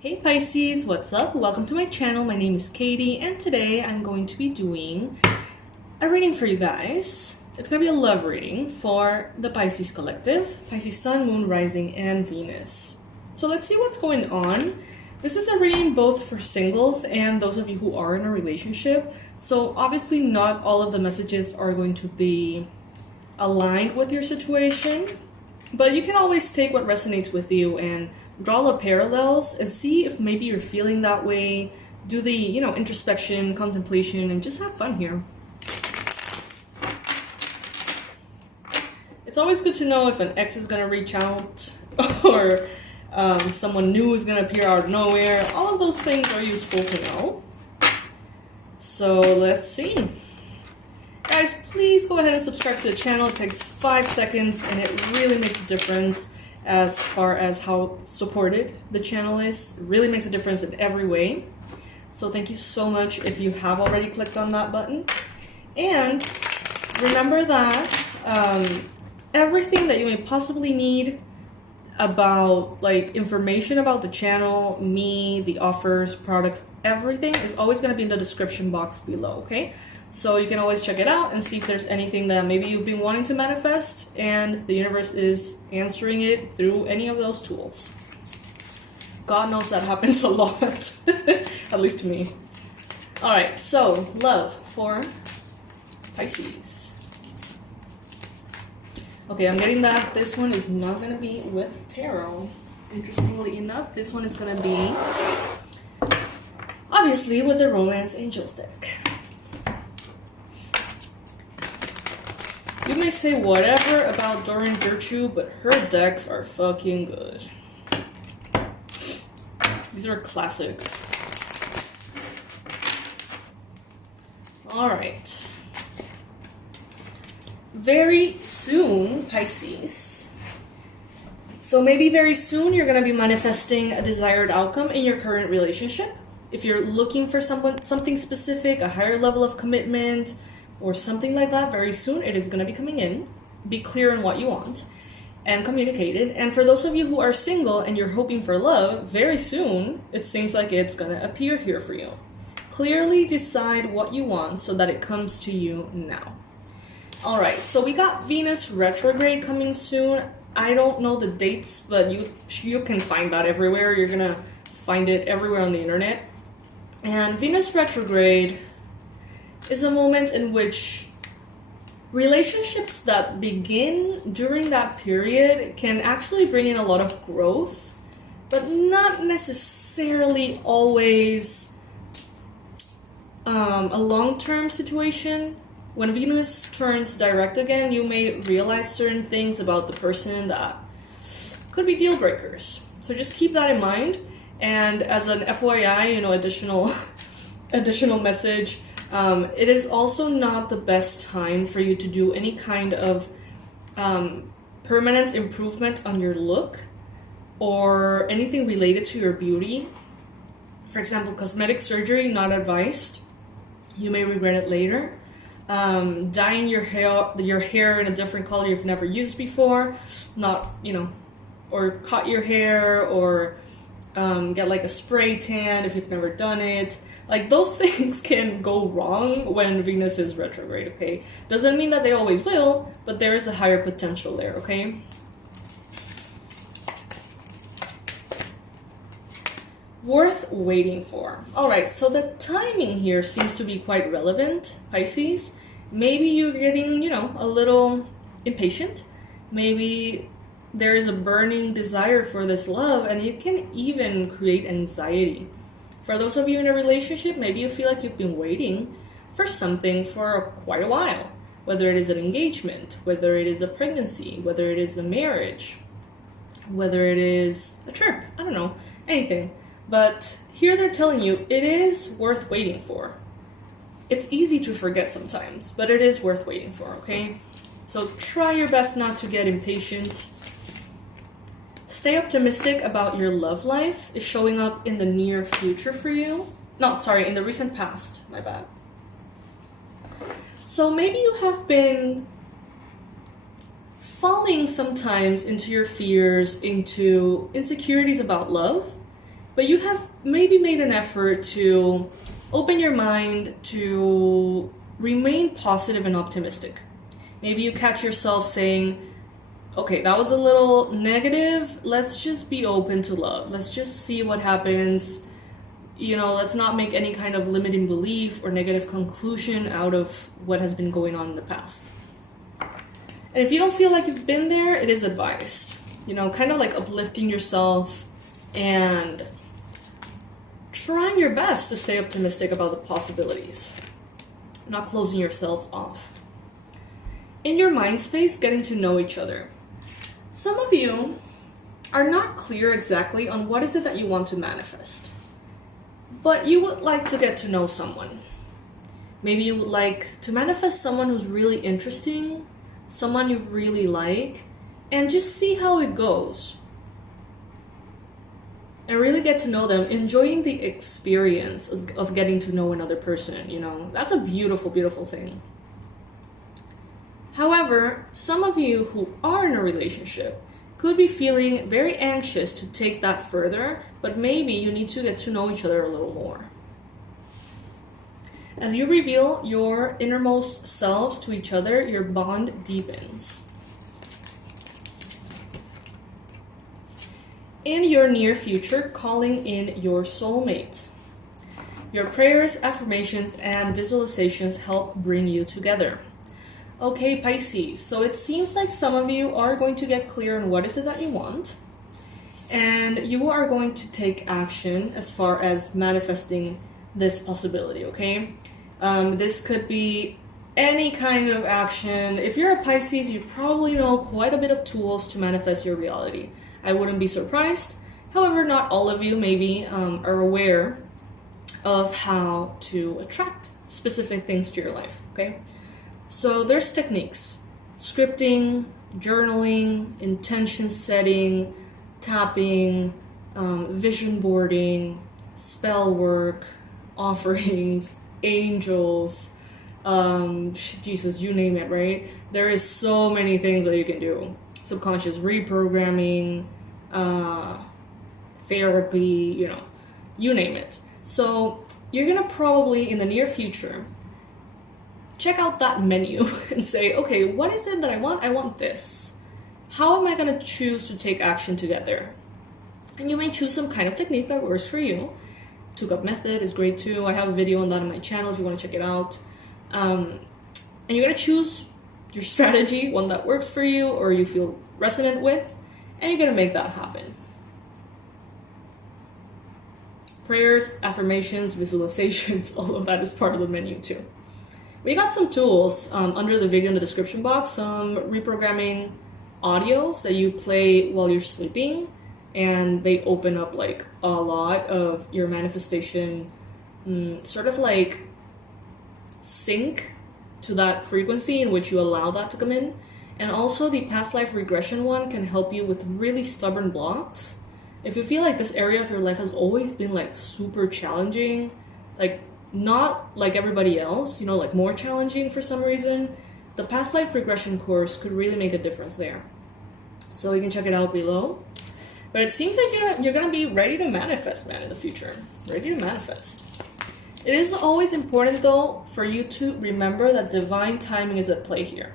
Hey Pisces, what's up? Welcome to my channel. My name is Katie, and today I'm going to be doing a reading for you guys. It's going to be a love reading for the Pisces collective, Pisces Sun, Moon, Rising, and Venus. So let's see what's going on. This is a reading both for singles and those of you who are in a relationship. So obviously not all of the messages are going to be aligned with your situation, but you can always take what resonates with you and draw the parallels and see if maybe you're feeling that way. Do the, introspection, contemplation, and just have fun here. It's always good to know if an ex is going to reach out or someone new is going to appear out of nowhere. All of those things are useful to know. So let's see. Guys, please go ahead and subscribe to the channel. It takes 5 seconds and it really makes a difference as far as how supported the channel is. It really makes a difference in every way. So thank you so much if you have already clicked on that button. And remember that everything that you may possibly need about information about the channel, me, the offers, products, everything is always going to be in the description box below, okay? So you can always check it out and see if there's anything that maybe you've been wanting to manifest and the universe is answering it through any of those tools. God knows that happens a lot, at least to me. All right, so love for Pisces. Okay, I'm getting that this one is not going to be with tarot. Interestingly enough, this one is going to be obviously with the Romance Angels deck. You may say whatever about Doreen Virtue, but her decks are fucking good. These are classics. Alright. Very soon, Pisces. So maybe very soon you're going to be manifesting a desired outcome in your current relationship. If you're looking for something specific, a higher level of commitment, or something like that, very soon it is going to be coming in. Be clear on what you want and communicate it. And for those of you who are single and you're hoping for love, very soon it seems like it's going to appear here for you. Clearly decide what you want so that it comes to you now. All right, so we got Venus retrograde coming soon. I don't know the dates, but you can find that everywhere. You're going to find it everywhere on the internet. And Venus retrograde is a moment in which relationships that begin during that period can actually bring in a lot of growth, but not necessarily always a long-term situation. When Venus turns direct again, you may realize certain things about the person that could be deal breakers. So just keep that in mind. And as an FYI, additional message, it is also not the best time for you to do any kind of permanent improvement on your look or anything related to your beauty. For example, cosmetic surgery, not advised. You may regret it later. Dyeing your hair in a different color you've never used before, or cut your hair, or get like a spray tan if you've never done it. Like, those things can go wrong when Venus is retrograde, okay? Doesn't mean that they always will, but there is a higher potential there, okay? Worth waiting for. All right, so the timing here seems to be quite relevant, Pisces. Maybe you're getting, a little impatient. Maybe there is a burning desire for this love, and it can even create anxiety. For those of you in a relationship, maybe you feel like you've been waiting for something for quite a while. Whether it is an engagement, whether it is a pregnancy, whether it is a marriage, whether it is a trip, I don't know, anything. But here they're telling you it is worth waiting for. It's easy to forget sometimes, but it is worth waiting for, okay? So try your best not to get impatient. Stay optimistic about your love life is showing up in the near future for you. No, sorry, in the recent past, my bad. So maybe you have been falling sometimes into your fears, into insecurities about love, but you have maybe made an effort to open your mind to remain positive and optimistic. Maybe you catch yourself saying, okay, that was a little negative. Let's just be open to love. Let's just see what happens. You know, let's not make any kind of limiting belief or negative conclusion out of what has been going on in the past. And if you don't feel like you've been there, it is advised. You know, kind of like uplifting yourself and trying your best to stay optimistic about the possibilities, not closing yourself off. In your mind space, getting to know each other. Some of you are not clear exactly on what is it that you want to manifest, but you would like to get to know someone. Maybe you would like to manifest someone who's really interesting, someone you really like, and just see how it goes. And really get to know them, enjoying the experience of getting to know another person, you know. That's a beautiful, beautiful thing. However, some of you who are in a relationship could be feeling very anxious to take that further, but maybe you need to get to know each other a little more. As you reveal your innermost selves to each other, your bond deepens. In your near future, calling in your soulmate. Your prayers, affirmations, and visualizations help bring you together. Okay, Pisces, so it seems like some of you are going to get clear on what is it that you want, and you are going to take action as far as manifesting this possibility, okay? This could be any kind of action. If you're a Pisces, you probably know quite a bit of tools to manifest your reality. I wouldn't be surprised. However, not all of you maybe are aware of how to attract specific things to your life, okay? So there's techniques: scripting, journaling, intention setting, tapping, vision boarding, spell work, offerings, angels, Jesus, you name it, right? There is so many things that you can do. Subconscious reprogramming, therapy, you know, you name it. So you're gonna probably in the near future check out that menu and say, okay, what is it that I want? I want this. How am I gonna choose to take action to get there? And you may choose some kind of technique that works for you. Took-up method is great too. I have a video on that on my channel if you want to check it out. And you're gonna choose your strategy, one that works for you or you feel resonant with, and you're gonna make that happen. Prayers, affirmations, visualizations, all of that is part of the menu too. We got some tools under the video in the description box, some reprogramming audios that you play while you're sleeping, and they open up like a lot of your manifestation, sort of like sync to that frequency in which you allow that to come in. And also the past life regression one can help you with really stubborn blocks. If you feel like this area of your life has always been like super challenging, like not like everybody else, you know, like more challenging for some reason, the past life regression course could really make a difference there. So you can check it out below. But it seems like you're going to be ready to manifest, man, in the future. Ready to manifest. It is always important, though, for you to remember that divine timing is at play here.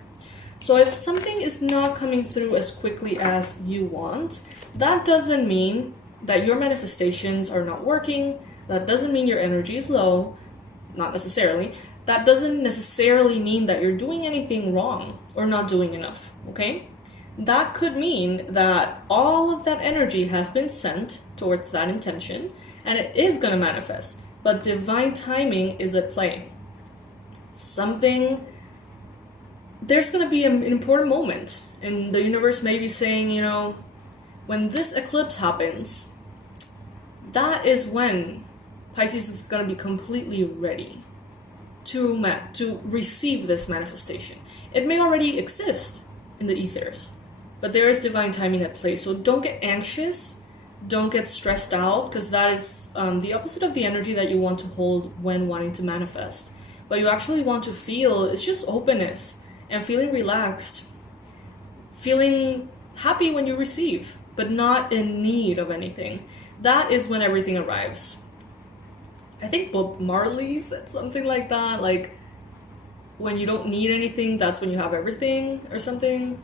So if something is not coming through as quickly as you want, that doesn't mean that your manifestations are not working. That doesn't mean your energy is low. Not necessarily. That doesn't necessarily mean that you're doing anything wrong or not doing enough, okay? That could mean that all of that energy has been sent towards that intention and it is going to manifest, but divine timing is at play. There's going to be an important moment, and the universe may be saying, you know, when this eclipse happens, that is when Pisces is going to be completely ready to receive this manifestation. It may already exist in the ethers, but there is divine timing at play. So don't get anxious, don't get stressed out, because that is the opposite of the energy that you want to hold when wanting to manifest. What you actually want to feel is just openness and feeling relaxed, feeling happy when you receive, but not in need of anything. that is when everything arrives. I think Bob Marley said something like that, like when you don't need anything, that's when you have everything or something.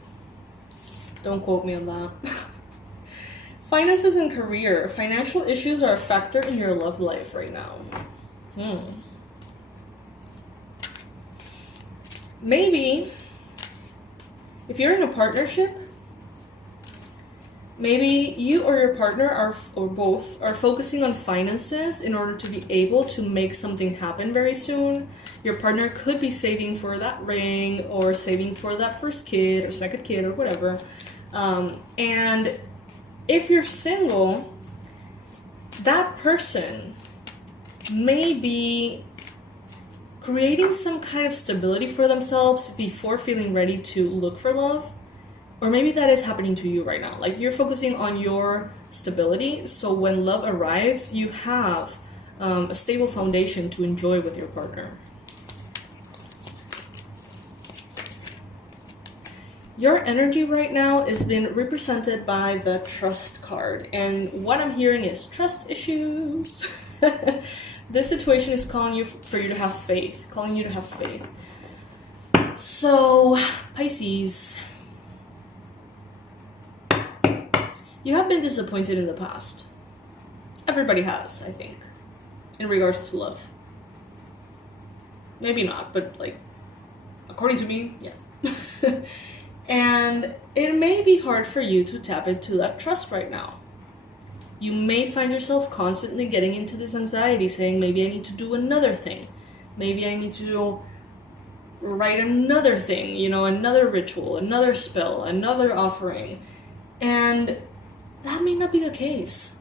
Don't quote me on that. Finances and career. Financial issues are a factor in your love life right now. Maybe if you're in a partnership, maybe you or your partner or both are focusing on finances in order to be able to make something happen very soon. Your partner could be saving for that ring or saving for that first kid or second kid or whatever. And if you're single, that person may be creating some kind of stability for themselves before feeling ready to look for love. Or maybe that is happening to you right now. Like you're focusing on your stability, so when love arrives, you have a stable foundation to enjoy with your partner. Your energy right now is being represented by the trust card. And what I'm hearing is trust issues. This situation is calling you for you to have faith, calling you to have faith. So, Pisces, you have been disappointed in the past. Everybody has, I think, in regards to love. Maybe not, but like, according to me, yeah. And it may be hard for you to tap into that trust right now. You may find yourself constantly getting into this anxiety, saying, maybe I need to do another thing. Maybe I need to write another thing, you know, another ritual, another spell, another offering. And that may not be the case.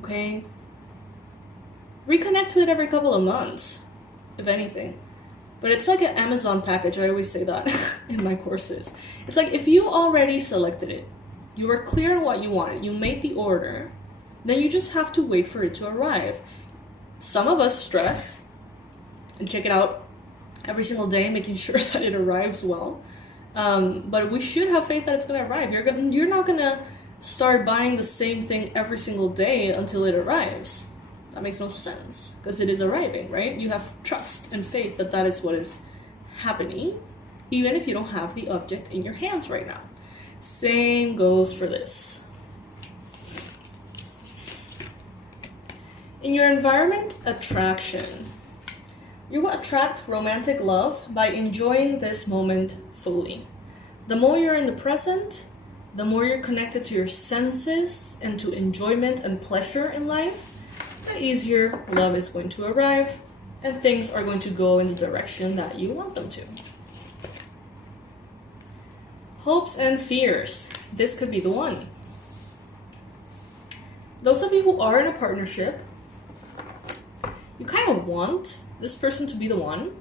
Okay? Reconnect to it every couple of months, if anything. But it's like an Amazon package. I always say that in my courses. It's like if you already selected it, you were clear on what you wanted, you made the order, then you just have to wait for it to arrive. Some of us stress and check it out every single day, making sure that it arrives well. But we should have faith that it's going to arrive. You're not going to start buying the same thing every single day until it arrives. That makes no sense, because it is arriving, right? You have trust and faith that that is what is happening, even if you don't have the object in your hands right now. Same goes for this. In your environment, attraction. You will attract romantic love by enjoying this moment fully. The more you're in the present, the more you're connected to your senses and to enjoyment and pleasure in life, the easier love is going to arrive and things are going to go in the direction that you want them to. Hopes and fears. This could be the one. Those of you who are in a partnership, you kind of want this person to be the one.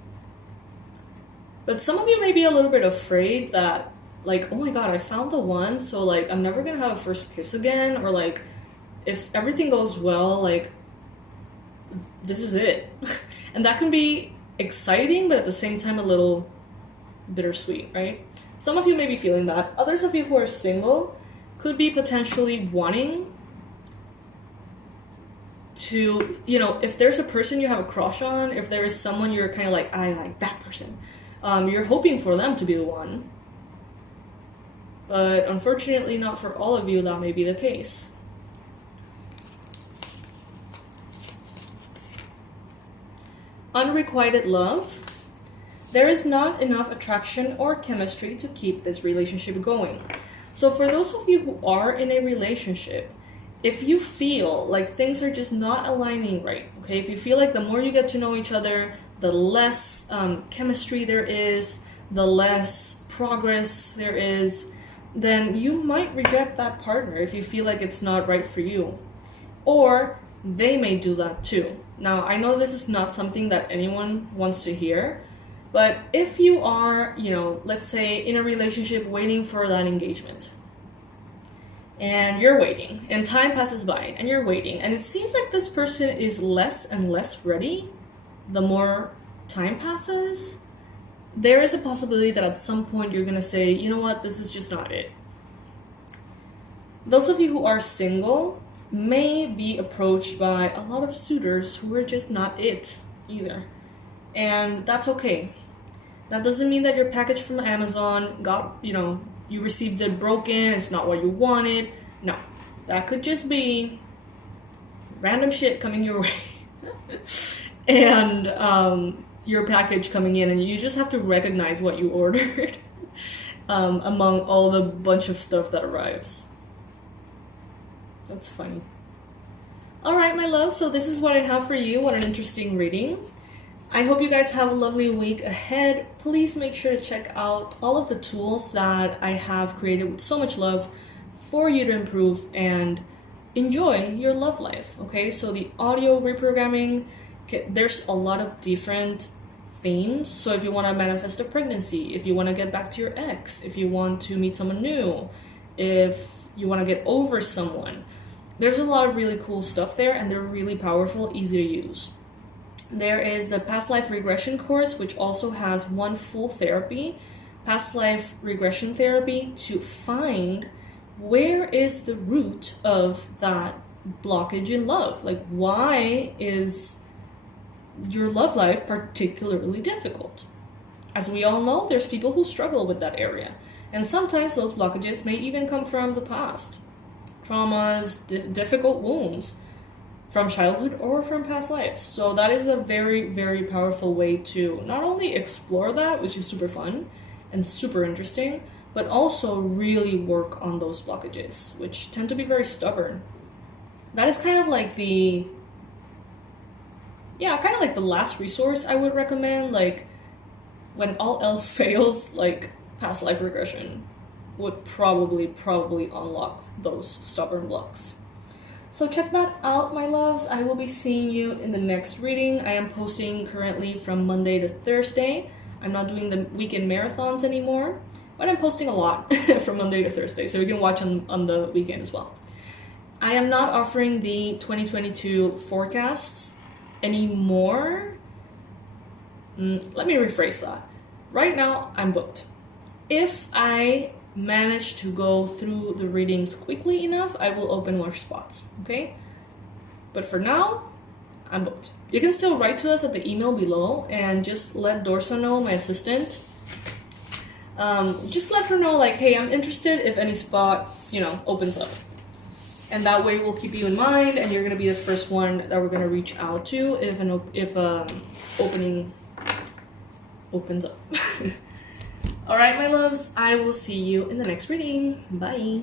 But some of you may be a little bit afraid that, like, oh my god, I found the one, so like I'm never gonna have a first kiss again, or like if everything goes well, like this is it. And that can be exciting, but at the same time a little bittersweet, right? Some of you may be feeling that. Others of you who are single could be potentially wanting to, you know, if there's a person you have a crush on, if there is someone you're kind of like, I like that person, you're hoping for them to be the one. But unfortunately not for all of you, that may be the case. Unrequited love. There is not enough attraction or chemistry to keep this relationship going. So for those of you who are in a relationship, if you feel like things are just not aligning right, okay, if you feel like the more you get to know each other, the less chemistry there is, the less progress there is, then you might reject that partner if you feel like it's not right for you. Or they may do that too. Now, I know this is not something that anyone wants to hear, but if you are, you know, let's say in a relationship waiting for that engagement, and you're waiting, and time passes by, and you're waiting, and it seems like this person is less and less ready the more time passes, there is a possibility that at some point you're going to say, you know what, this is just not it. Those of you who are single, may be approached by a lot of suitors who are just not it either. And that's okay. That doesn't mean that your package from Amazon got, you received it broken, it's not what you wanted. No, that could just be random shit coming your way. And your package coming in, and you just have to recognize what you ordered among all the bunch of stuff that arrives. That's funny. Alright, my love, so this is what I have for you. What an interesting reading. I hope you guys have a lovely week ahead. Please make sure to check out all of the tools that I have created with so much love for you to improve and enjoy your love life, okay? So the audio reprogramming, there's a lot of different themes. So if you want to manifest a pregnancy, if you want to get back to your ex, if you want to meet someone new, if you want to get over someone, there's a lot of really cool stuff there, and they're really powerful, easy to use. There is the past life regression course, which also has one full therapy, past life regression therapy, to find where is the root of that blockage in love. Like, why is your love life particularly difficult? As we all know, there's people who struggle with that area. And sometimes those blockages may even come from the past. Traumas, difficult wounds from childhood or from past lives. So that is a very, very powerful way to not only explore that, which is super fun and super interesting, but also really work on those blockages, which tend to be very stubborn. That is kind of like the last resource I would recommend. Like, when all else fails, like, past life regression would probably unlock those stubborn blocks. So check that out, my loves. I will be seeing you in the next reading. I am posting currently from Monday to Thursday. I'm not doing the weekend marathons anymore, but I'm posting a lot from Monday to Thursday, so you can watch on the weekend as well. I am not offering the 2022 forecasts anymore. Let me rephrase that. Right now, I'm booked. If I manage to go through the readings quickly enough, I will open more spots, okay? But for now, I'm booked. You can still write to us at the email below and just let Dorsa know, my assistant. Just let her know, like, hey, I'm interested if any spot, opens up. And that way we'll keep you in mind, and you're gonna be the first one that we're gonna reach out to if an opening opens up. All right, my loves, I will see you in the next reading. Bye.